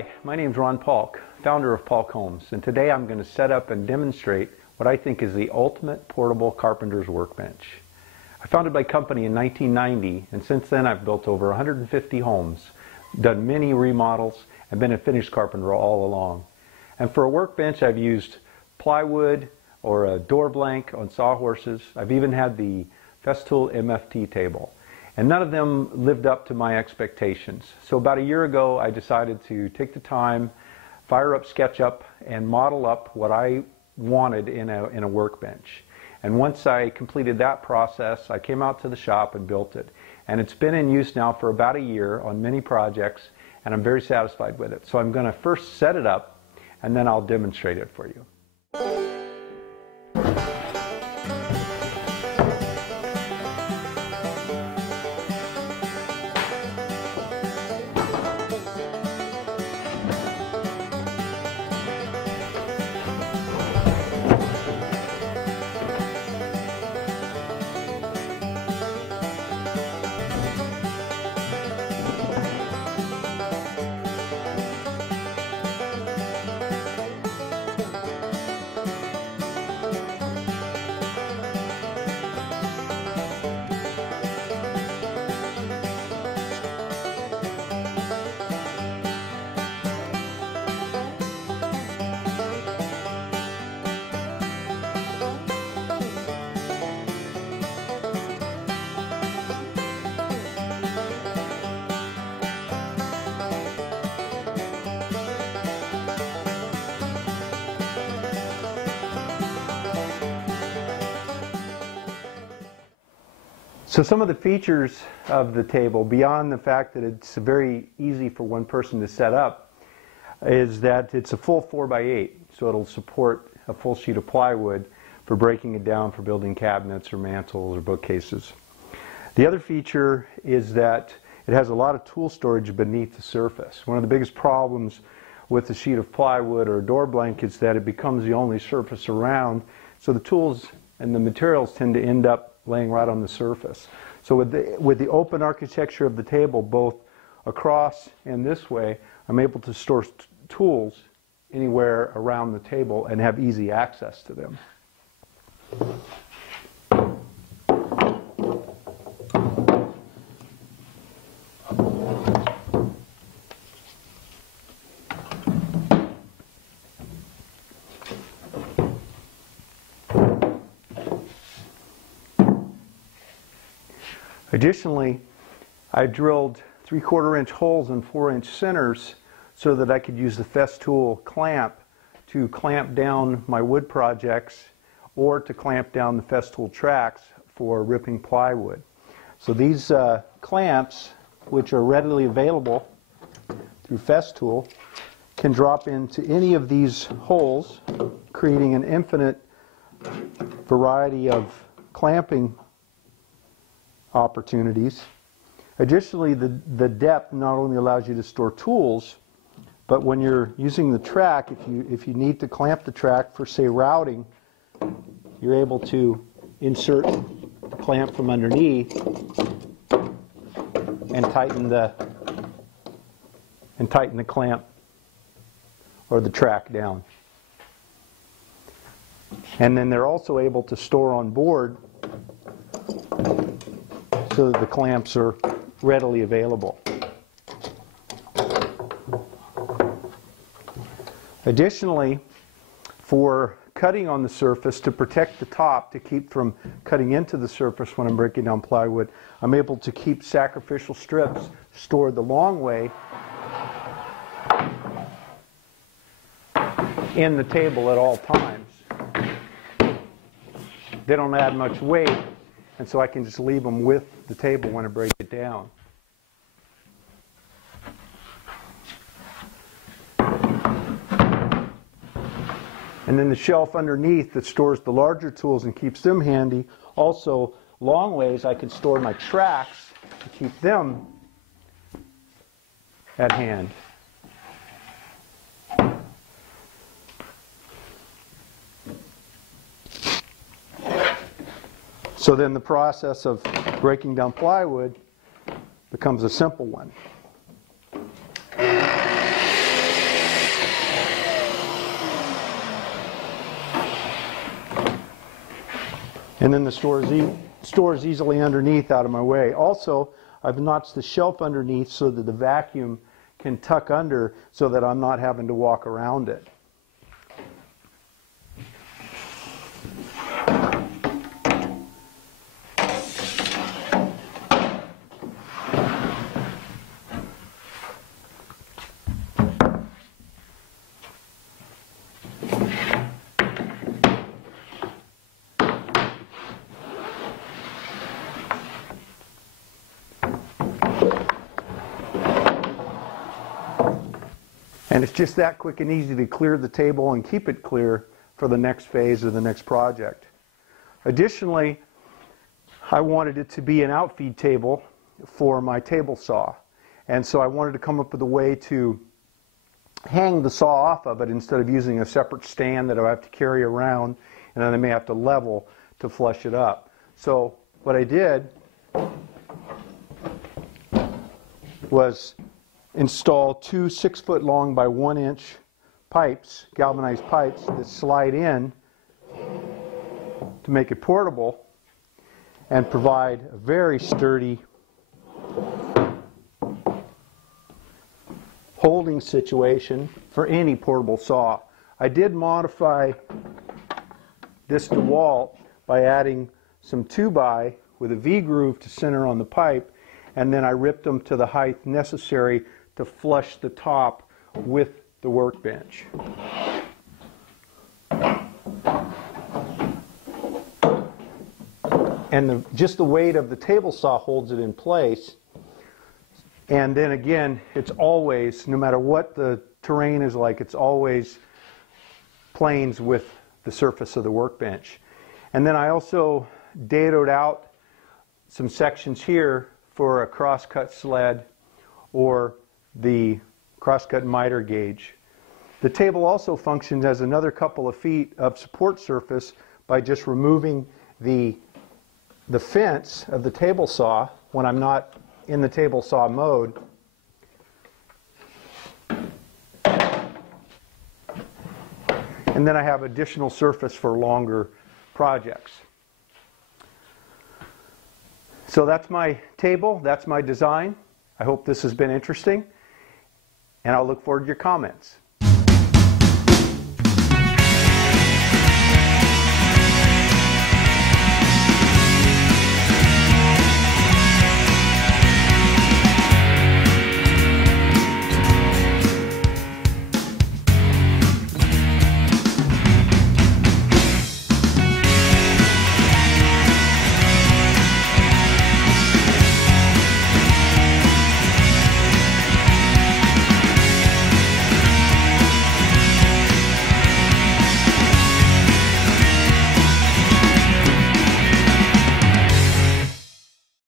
Hi, my name is Ron Paulk, founder of Paulk Homes, and today I'm going to set up and demonstrate what I think is the ultimate portable carpenter's workbench. I founded my company in 1990, and since then I've built over 150 homes, done many remodels, and been a finished carpenter all along. And for a workbench I've used plywood or a door blank on sawhorses. I've even had the Festool MFT table. And none of them lived up to my expectations. So about a year ago I decided to take the time, fire up SketchUp, and model up what I wanted in a workbench. And once I completed that process, I came out to the shop and built it. And it's been in use now for about a year on many projects, and I'm very satisfied with it. So I'm going to first set it up, and then I'll demonstrate it for you. So some of the features of the table, beyond the fact that it's very easy for one person to set up, is that it's a full 4x8, so it'll support a full sheet of plywood for breaking it down for building cabinets or mantles or bookcases. The other feature is that it has a lot of tool storage beneath the surface. One of the biggest problems with a sheet of plywood or a door blank is that it becomes the only surface around, so the tools and the materials tend to end up laying right on the surface. So with the open architecture of the table, both across and this way, I'm able to store tools anywhere around the table and have easy access to them. Additionally, I drilled 3/4 inch holes in 4-inch centers so that I could use the Festool clamp to clamp down my wood projects or to clamp down the Festool tracks for ripping plywood. So these clamps, which are readily available through Festool, can drop into any of these holes, creating an infinite variety of clamping opportunities. Additionally, the depth not only allows you to store tools, but when you're using the track, if you need to clamp the track for, say, routing, you're able to insert the clamp from underneath and tighten the clamp or the track down. And then they're also able to store on board so that the clamps are readily available. Additionally, for cutting on the surface to protect the top, to keep from cutting into the surface when I'm breaking down plywood, I'm able to keep sacrificial strips stored the long way in the table at all times. They don't add much weight, and so I can just leave them with the table when I break it down. And then the shelf underneath that stores the larger tools and keeps them handy. Also, long ways I can store my tracks to keep them at hand. So then the process of breaking down plywood becomes a simple one. And then the stores easily underneath out of my way. Also, I've notched the shelf underneath so that the vacuum can tuck under so that I'm not having to walk around it. And it's just that quick and easy to clear the table and keep it clear for the next phase or the next project. Additionally, I wanted it to be an outfeed table for my table saw. And so I wanted to come up with a way to hang the saw off of it instead of using a separate stand that I have to carry around, and then I may have to level to flush it up. So what I did was install two 6-foot long by 1-inch pipes, galvanized pipes that slide in to make it portable and provide a very sturdy holding situation for any portable saw. I did modify this DeWalt by adding some 2x with a V-groove to center on the pipe, and then I ripped them to the height necessary to flush the top with the workbench. And just the weight of the table saw holds it in place. And then again, it's always, no matter what the terrain is like, it's always planes with the surface of the workbench. And then I also dadoed out some sections here for a crosscut sled or the crosscut miter gauge. The table also functions as another couple of feet of support surface by just removing the fence of the table saw when I'm not in the table saw mode. And then I have additional surface for longer projects. So that's my table, that's my design. I hope this has been interesting, and I'll look forward to your comments.